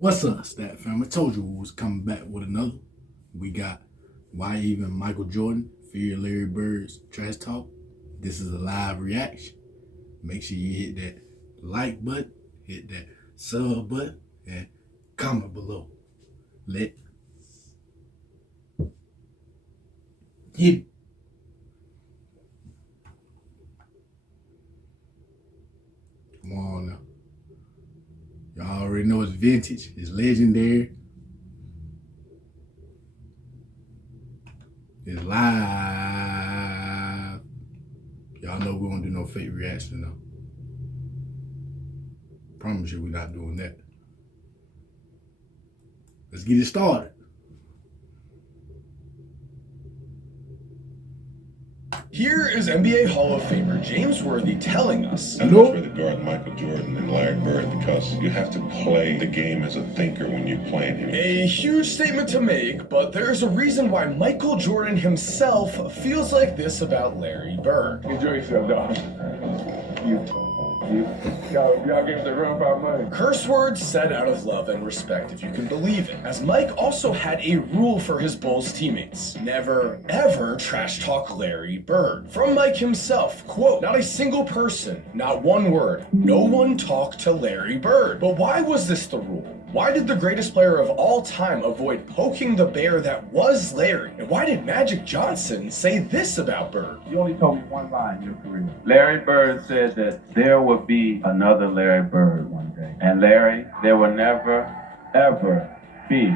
What's up, Stat Fam? I told you we was coming back with another. We got Why Even Michael Jordan, Fear Larry Bird's Trash Talk. This is a live reaction. Make sure you hit that like button, hit that sub button, and comment below. Let's get it. Come on now. Y'all already know it's vintage, it's legendary, it's live. Y'all know we won't do no fake reaction though. Promise you we're not doing that. Let's get it started. Here is NBA Hall of Famer James Worthy telling us. I'd much rather guard Michael Jordan than Larry Bird because you have to play the game as a thinker when you're playing him. A huge statement to make, but there's a reason why Michael Jordan himself feels like this about Larry Bird. Enjoy yourself, dog. Y'all gave the room about money. Curse words said out of love and respect, if you can believe it. As Mike also had a rule for his Bulls teammates. Never, ever trash talk Larry Bird. From Mike himself, quote, "Not a single person, not one word, no one talked to Larry Bird." But why was this the rule? Why did the greatest player of all time avoid poking the bear that was Larry? And why did Magic Johnson say this about Bird? You only told me one lie in your career. Larry Bird said that there would be another Larry Bird one day. And Larry, there will never, ever be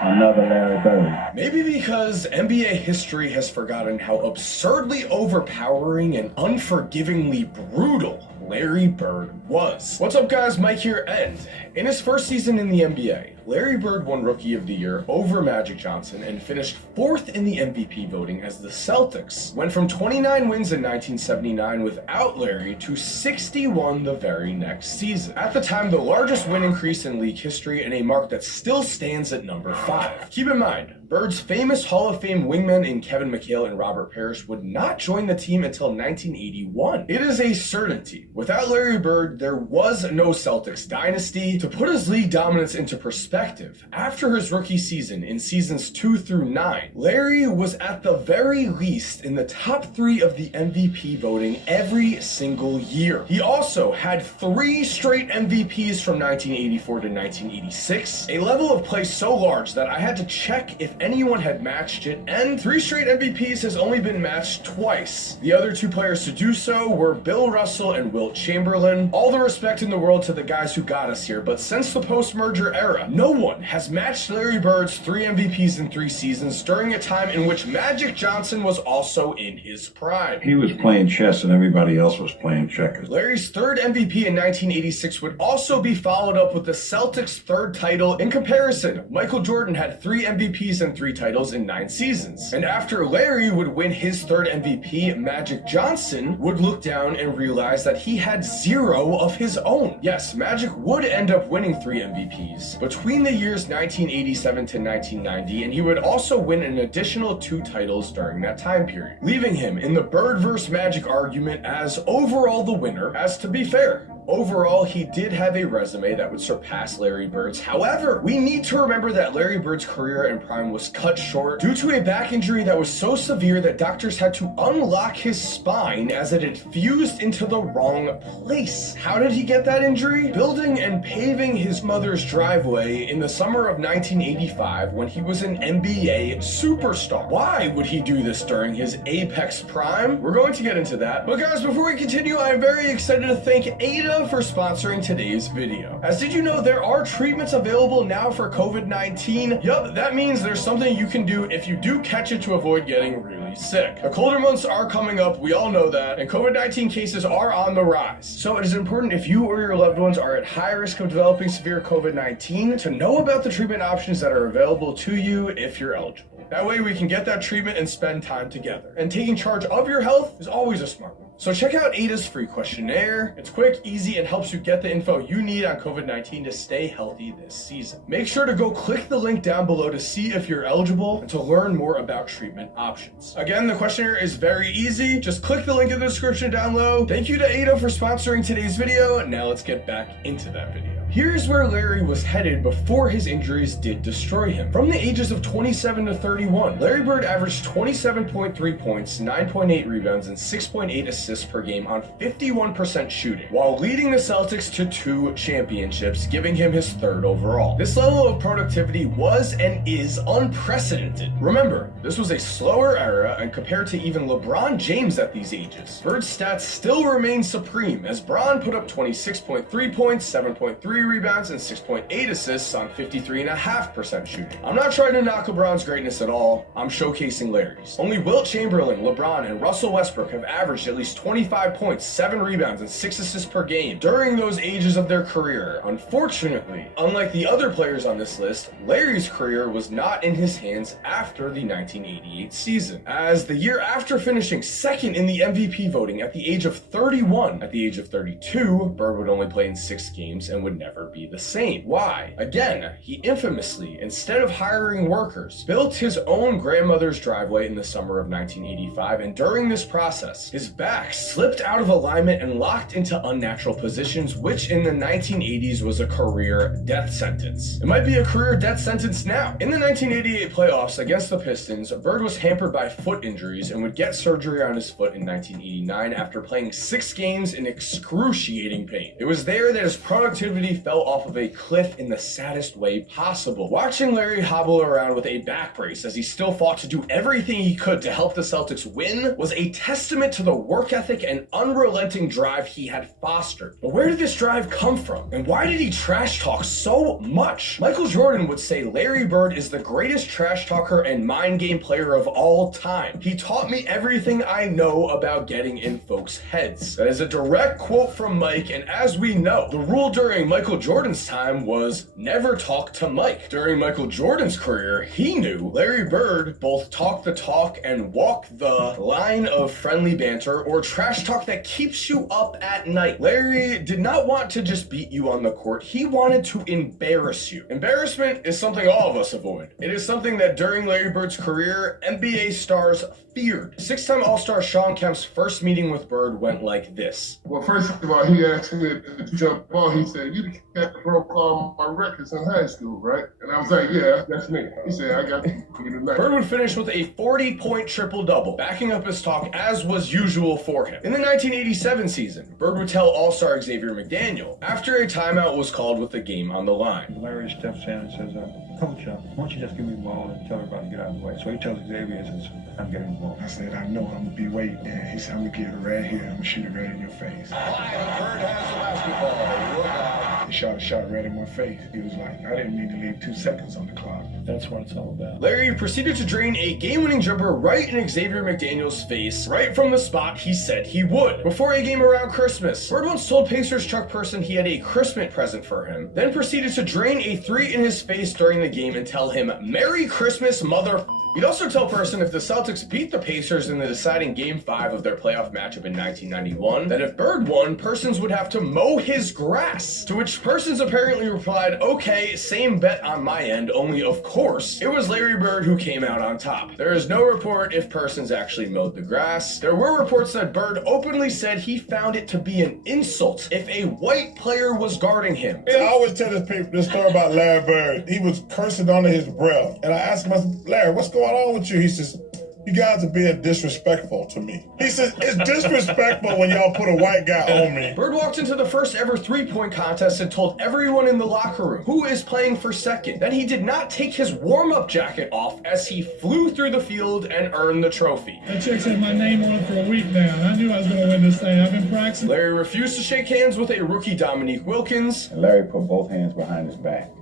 another Larry Bird. Maybe because NBA history has forgotten how absurdly overpowering and unforgivingly brutal Larry Bird was. What's up, guys? Mike here, and in his first season in the NBA, Larry Bird won Rookie of the Year over Magic Johnson and finished 4th in the MVP voting as the Celtics went from 29 wins in 1979 without Larry to 61 the very next season. At the time, the largest win increase in league history and a mark that still stands at number 5. Keep in mind, Bird's famous Hall of Fame wingmen in Kevin McHale and Robert Parrish would not join the team until 1981. It is a certainty. Without Larry Bird, there was no Celtics dynasty. To put his league dominance into perspective, after his rookie season in seasons 2 through 9, Larry was at the very least in the top 3 of the MVP voting every single year. He also had 3 straight MVPs from 1984 to 1986, a level of play so large that I had to check if anyone had matched it, and 3 straight MVPs has only been matched twice. The other 2 players to do so were Bill Russell and Wilt Chamberlain. All the respect in the world to the guys who got us here, but since the post-merger era, no one has matched Larry Bird's 3 MVPs in 3 seasons during a time in which Magic Johnson was also in his prime. He was playing chess and everybody else was playing checkers. Larry's 3rd MVP in 1986 would also be followed up with the Celtics' 3rd title. In comparison, Michael Jordan had 3 MVPs and 3 titles in 9 seasons. And after Larry would win his 3rd MVP, Magic Johnson would look down and realize that he had 0 of his own. Yes, Magic would end up winning 3 MVPs between the years 1987 to 1990, and he would also win an additional 2 titles during that time period, leaving him in the Bird vs. Magic argument as overall the winner. As to be fair, overall, he did have a resume that would surpass Larry Bird's. However, we need to remember that Larry Bird's career in prime was cut short due to a back injury that was so severe that doctors had to unlock his spine as it had fused into the wrong place. How did he get that injury? Building and paving his mother's driveway in the summer of 1985 when he was an NBA superstar. Why would he do this during his apex prime? We're going to get into that. But guys, before we continue, I'm very excited to thank Ada for sponsoring today's video. As did you know, there are treatments available now for COVID-19? Yup, that means there's something you can do if you do catch it to avoid getting really sick. The colder months are coming up, we all know that, and COVID-19 cases are on the rise. So it is important, if you or your loved ones are at high risk of developing severe COVID-19, to know about the treatment options that are available to you if you're eligible. That way we can get that treatment and spend time together. And taking charge of your health is always a smart move. So check out Ada's free questionnaire. It's quick, easy, and helps you get the info you need on COVID-19 to stay healthy this season. Make sure to go click the link down below to see if you're eligible and to learn more about treatment options. Again, the questionnaire is very easy. Just click the link in the description down below. Thank you to Ada for sponsoring today's video. Now let's get back into that video. Here's where Larry was headed before his injuries did destroy him. From the ages of 27 to 31, Larry Bird averaged 27.3 points, 9.8 rebounds, and 6.8 assists per game on 51% shooting, while leading the Celtics to 2 championships, giving him his 3rd overall. This level of productivity was and is unprecedented. Remember, this was a slower era, and compared to even LeBron James at these ages, Bird's stats still remain supreme, as Bron put up 26.3 points, 7.3 rebounds, and 6.8 assists on 53.5% shooting. I'm not trying to knock LeBron's greatness at all, I'm showcasing Larry's. Only Wilt Chamberlain, LeBron, and Russell Westbrook have averaged at least 25 points, 7 rebounds, and 6 assists per game during those ages of their career. Unfortunately, unlike the other players on this list, Larry's career was not in his hands after the 1988 season, as the year after finishing 2nd in the MVP voting at the age of 31, at the age of 32, Bird would only play in 6 games and would never be the same. Why? Again, he infamously, instead of hiring workers, built his own grandmother's driveway in the summer of 1985, and during this process, his back slipped out of alignment and locked into unnatural positions, which in the 1980s was a career death sentence. It might be a career death sentence now. In the 1988 playoffs against the Pistons, Bird was hampered by foot injuries and would get surgery on his foot in 1989 after playing 6 games in excruciating pain. It was there that his productivity fell off of a cliff in the saddest way possible. Watching Larry hobble around with a back brace as he still fought to do everything he could to help the Celtics win was a testament to the work ethic and unrelenting drive he had fostered. But where did this drive come from? And why did he trash talk so much? Michael Jordan would say Larry Bird is the greatest trash talker and mind game player of all time. He taught me everything I know about getting in folks' heads. That is a direct quote from Mike, and as we know, the rule during Michael Jordan's time was never talk to Mike. During Michael Jordan's career, he knew Larry Bird both talk the talk and walk the line of friendly banter or trash talk that keeps you up at night. Larry did not want to just beat you on the court, he wanted to embarrass you. Embarrassment is something all of us avoid. It is something that during Larry Bird's career, NBA stars feared. 6-time All-Star Sean Kemp's first meeting with Bird went like this. Well, first of all, he asked me to jump ball. He said, "You the cat that broke all my records in high school, right?" And I was like, "Yeah, that's me." He said, "I got you tonight." Bird would finish with a 40-point triple-double, backing up his talk as was usual for him. In the 1987 season, Bird would tell All-Star Xavier McDaniel after a timeout was called with the game on the line. Larry steps in and says, "Coach, why don't you just give me the ball and tell everybody to get out of the way?" So he tells Xavier, he says, "I'm getting the ball." I said, "I know, I'm gonna be waiting." And he said, "I'm gonna get it right here. I'm gonna shoot it right in your face." Bird has the basketball. Look out. He shot a shot right in my face. He was like, "I didn't mean to leave 2 seconds on the clock." That's what it's all about. Larry proceeded to drain a game-winning jumper right in Xavier McDaniel's face, right from the spot he said he would. Before a game around Christmas, Bird once told Pacers Chuck Person he had a Christmas present for him, then proceeded to drain a 3 in his face during the game and tell him, "Merry Christmas, mother." He'd also tell Person if the Celtics beat the Pacers in the deciding Game 5 of their playoff matchup in 1991, that if Bird won, Persons would have to mow his grass. To which Persons apparently replied, "Okay, same bet on my end, only of course, it was Larry Bird who came out on top." There is no report if Persons actually mowed the grass. There were reports that Bird openly said he found it to be an insult if a white player was guarding him. I always tell this story about Larry Bird. He was cursing under his breath. And I asked him, I said, "Larry, what's going on with you?" He says, "You guys are being disrespectful to me." He says, "It's disrespectful when y'all put a white guy on me." Bird walked into the first ever 3-point contest and told everyone in the locker room who is playing for second that he did not take his warm-up jacket off as he flew through the field and earned the trophy. That chick's had my name on it for a week now, and I knew I was going to win this thing. I've been practicing. Larry refused to shake hands with a rookie Dominique Wilkins. And Larry put both hands behind his back.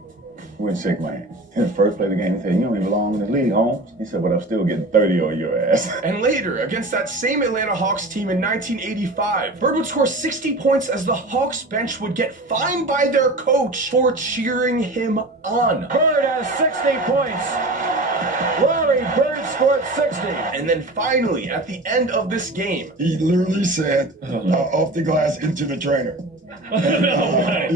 He wouldn't shake my hand. In the first play of the game, he said, "You don't even belong in the league, Holmes." He said, "But I'm still getting 30 on your ass." And later, against that same Atlanta Hawks team in 1985, Bird would score 60 points as the Hawks bench would get fined by their coach for cheering him on. Bird has 60 points. Larry Bird scored 60. And then finally, at the end of this game, he literally said, "Off the glass into the trainer." And,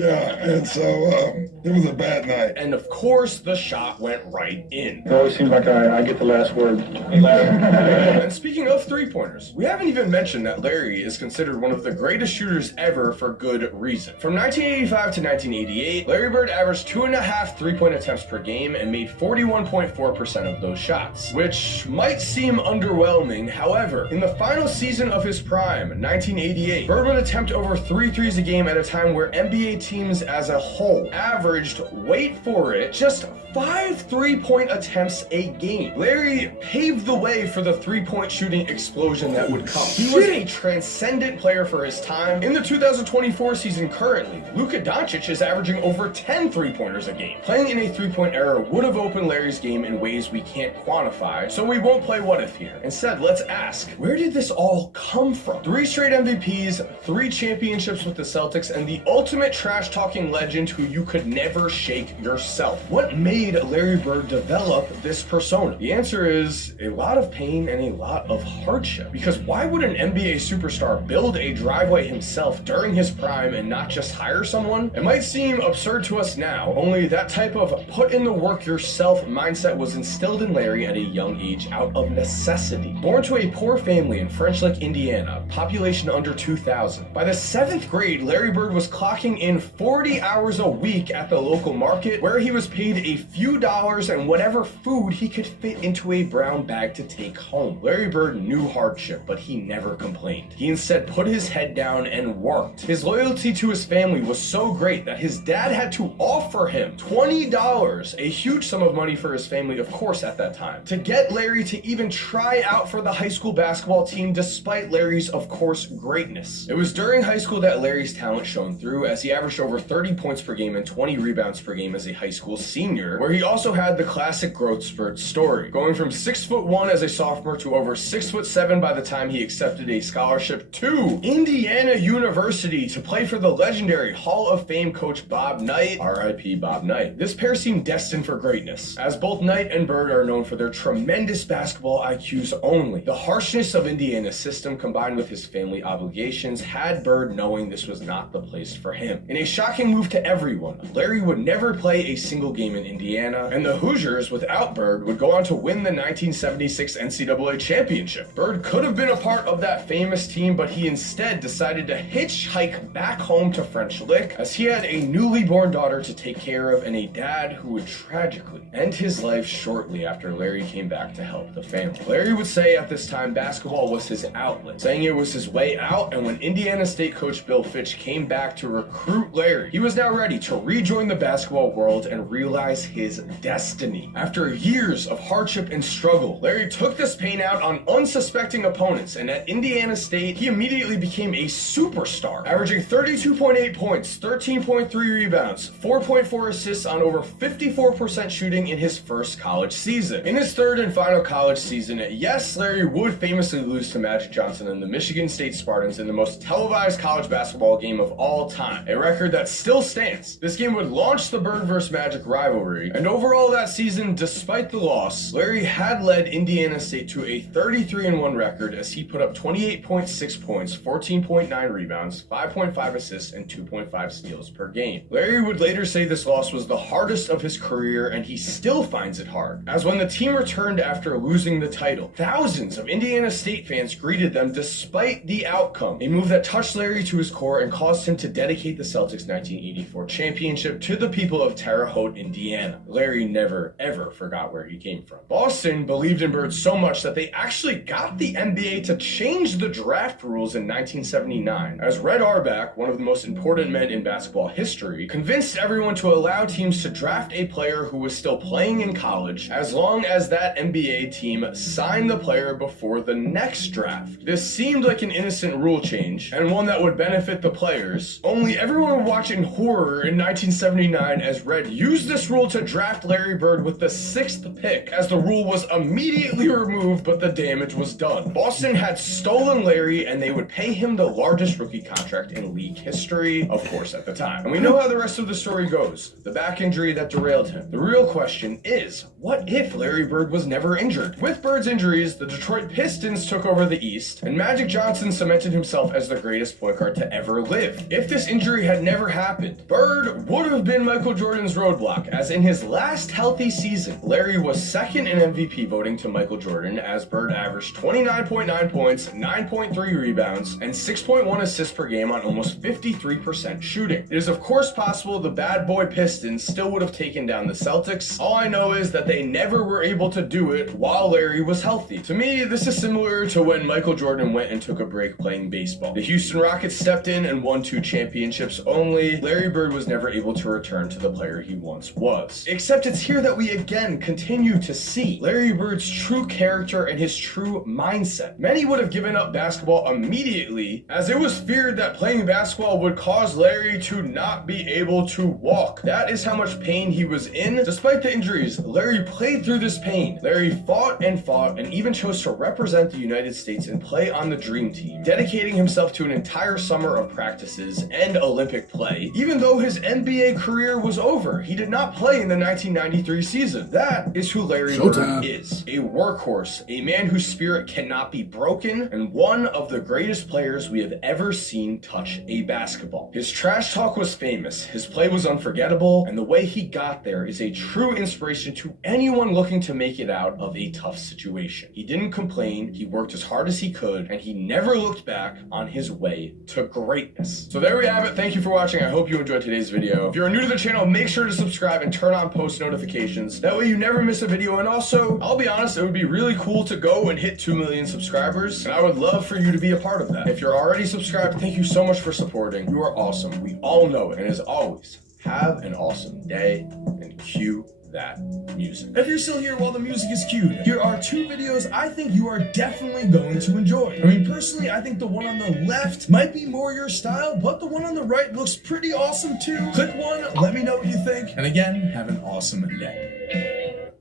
yeah, and so It was a bad night. And of course, the shot went right in. It always seems like I get the last word. And speaking of three-pointers, we haven't even mentioned that Larry is considered one of the greatest shooters ever for good reason. From 1985 to 1988, Larry Bird averaged 2.5 three-point attempts per game and made 41.4% of those shots, which might seem underwhelming. However, in the final season of his prime, 1988, Bird would attempt over 3 threes a game at a time where NBA teams as a whole averaged, wait for it, just 5 three-point attempts a game. Larry paved the way for the three-point shooting explosion that would come. He was a transcendent player for his time. In the 2024 season currently, Luka Doncic is averaging over 10 three-pointers a game. Playing in a three-point era would have opened Larry's game in ways we can't quantify, so we won't play what if here. Instead, let's ask, where did this all come from? 3 straight MVPs, 3 championships with the Celtics, and the ultimate trash-talking legend who you could never shake yourself. What made Larry Bird develop this persona? The answer is a lot of pain and a lot of hardship. Because why would an NBA superstar build a driveway himself during his prime and not just hire someone? It might seem absurd to us now, only that type of put in the work yourself mindset was instilled in Larry at a young age out of necessity. Born to a poor family in French Lick, Indiana, population under 2,000. By the 7th grade, Larry Bird was clocking in 40 hours a week at the local market, where he was paid a few dollars and whatever food he could fit into a brown bag to take home. Larry Bird knew hardship, but he never complained. He instead put his head down and worked. His loyalty to his family was so great that his dad had to offer him $20, a huge sum of money for his family, of course, at that time, to get Larry to even try out for the high school basketball team despite Larry's, of course, greatness. It was during high school that Larry's talent shone through, as he averaged over 30 points per game and 20 rebounds per game as a high school senior, where he also had the classic growth spurt story, going from 6'1" as a sophomore to over 6'7" by the time he accepted a scholarship to Indiana University to play for the legendary Hall of Fame coach Bob Knight, R.I.P. Bob Knight. This pair seemed destined for greatness, as both Knight and Bird are known for their tremendous basketball IQs only. The harshness of Indiana's system combined with his family obligations had Bird knowing this was not the place for him. In a shocking move to everyone, Larry would never play a single game in Indiana, and the Hoosiers, without Bird, would go on to win the 1976 NCAA championship. Bird could have been a part of that famous team, but he instead decided to hitchhike back home to French Lick, as he had a newly born daughter to take care of and a dad who would tragically end his life shortly after Larry came back to help the family. Larry would say at this time basketball was his outlet, saying it was his way out, and when Indiana State coach Bill Fitch came back to recruit Larry, he was now ready to rejoin the basketball world and realize his destiny. After years of hardship and struggle, Larry took this pain out on unsuspecting opponents, and at Indiana State, he immediately became a superstar, averaging 32.8 points, 13.3 rebounds, 4.4 assists on over 54% shooting in his first college season. In his third and final college season, yes, Larry would famously lose to Magic Johnson and the Michigan State Spartans in the most televised college basketball game of all time, a record that still stands. This game would launch the Bird vs. Magic rivalry, and overall that season, despite the loss, Larry had led Indiana State to a 33-1 record as he put up 28.6 points, 14.9 rebounds, 5.5 assists, and 2.5 steals per game. Larry would later say this loss was the hardest of his career, and he still finds it hard, as when the team returned after losing the title, thousands of Indiana State fans greeted them despite the outcome, a move that touched Larry to his core and caused him to dedicate the Celtics 1984 championship to the people of Terre Haute, Indiana. Larry never, ever forgot where he came from. Boston believed in Bird so much that they actually got the NBA to change the draft rules in 1979, as Red Auerbach, one of the most important men in basketball history, convinced everyone to allow teams to draft a player who was still playing in college as long as that NBA team signed the player before the next draft. This seemed like an innocent rule change, and one that would benefit the players, only everyone would watch in horror in 1979 as Red used this rule to draft Larry Bird with the 6th pick, as the rule was immediately removed, but the damage was done. Boston had stolen Larry, and they would pay him the largest rookie contract in league history, of course, at the time. And we know how the rest of the story goes. The back injury that derailed him. The real question is, what if Larry Bird was never injured? With Bird's injuries, the Detroit Pistons took over the East, and Magic Johnson cemented himself as the greatest point guard to ever live. If this injury had never happened, Bird would have been Michael Jordan's roadblock, as in his last healthy season, Larry was second in MVP voting to Michael Jordan, as Bird averaged 29.9 points, 9.3 rebounds, and 6.1 assists per game on almost 53% shooting. It is of course possible the bad boy Pistons still would have taken down the Celtics. All I know is that they never were able to do it while Larry was healthy. To me, this is similar to when Michael Jordan went and took a break playing baseball. The Houston Rockets stepped in and won 2 championships only. Larry Bird was never able to return to the player he once was. Except it's here that we again continue to see Larry Bird's true character and his true mindset. Many would have given up basketball immediately, as it was feared that playing basketball would cause Larry to not be able to walk. That is how much pain he was in. Despite the injuries, Larry played through this pain. Larry fought and even chose to represent the United States and play on the Dream Team, dedicating himself to an entire summer of practices and Olympic play. Even though his NBA career was over, he did not play in the 1993 season. That is who Larry Bird is. A workhorse, a man whose spirit cannot be broken, and one of the greatest players we have ever seen touch a basketball. His trash talk was famous, his play was unforgettable, and the way he got there is a true inspiration to anyone looking to make it out of a tough situation. He didn't complain, he worked as hard as he could, and he never looked back on his way to greatness. So there we have it. Thank you for watching. I hope you enjoyed today's video. If you're new to the channel, make sure to subscribe and turn on post notifications. That way you never miss a video. And also, I'll be honest, it would be really cool to go and hit 2 million subscribers, and I would love for you to be a part of that. If you're already subscribed, thank you so much for supporting. You are awesome. We all know it. And as always, have an awesome day, and cue that music. If you're still here while the music is cued, here are 2 videos I think you are definitely going to enjoy. I mean, personally, I think the one on the left might be more your style, but the one on the right looks pretty awesome too. Click one, let me know what you think, and again, have an awesome day.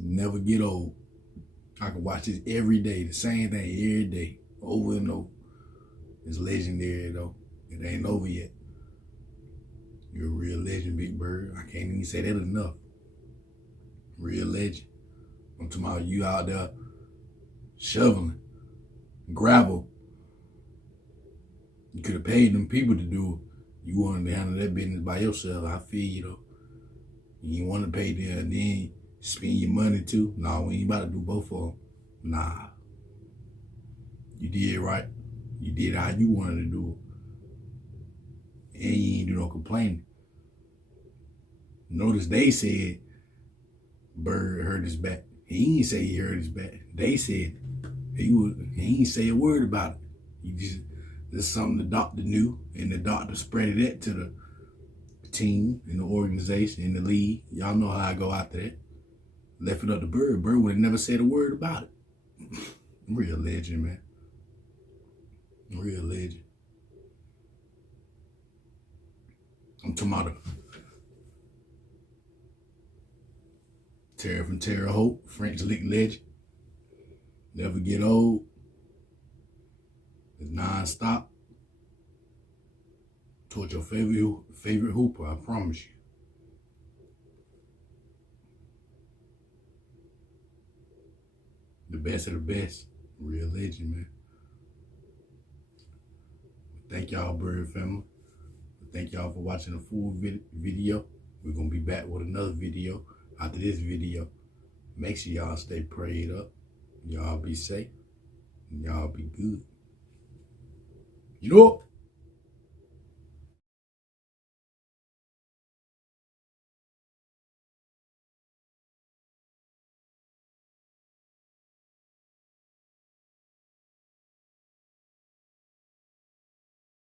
Never get old. I can watch this every day, the same thing every day, over and over. It's legendary though. It ain't over yet. You're a real legend, Big Bird. I can't even say that enough. Real legend. I'm talking about you out there shoveling, gravel. You could have paid them people to do it. You wanted to handle that business by yourself. I feel you though. You want to pay them and then spend your money too. Nah, we ain't about to do both of them. Nah. You did it right. You did how you wanted to do it. And you ain't do no complaining. Notice they said Bird hurt his back. He ain't say he hurt his back. They said he ain't say a word about it. He just, there's something the doctor knew, and the doctor spread it to the team and the organization and the league. Y'all know how I go after that. Left it up to Bird. Bird would have never said a word about it. Real legend, man. Real legend. I'm talking about Terry from Terre Haute, French Lick legend. Never get old. It's non-stop. Towards your favorite hooper, I promise you. The best of the best. Real legend, man. Thank y'all, Bird family. Thank y'all for watching the full video. We're going to be back with another video after this video. Make sure y'all stay prayed up. Y'all be safe. Y'all be good. You know what?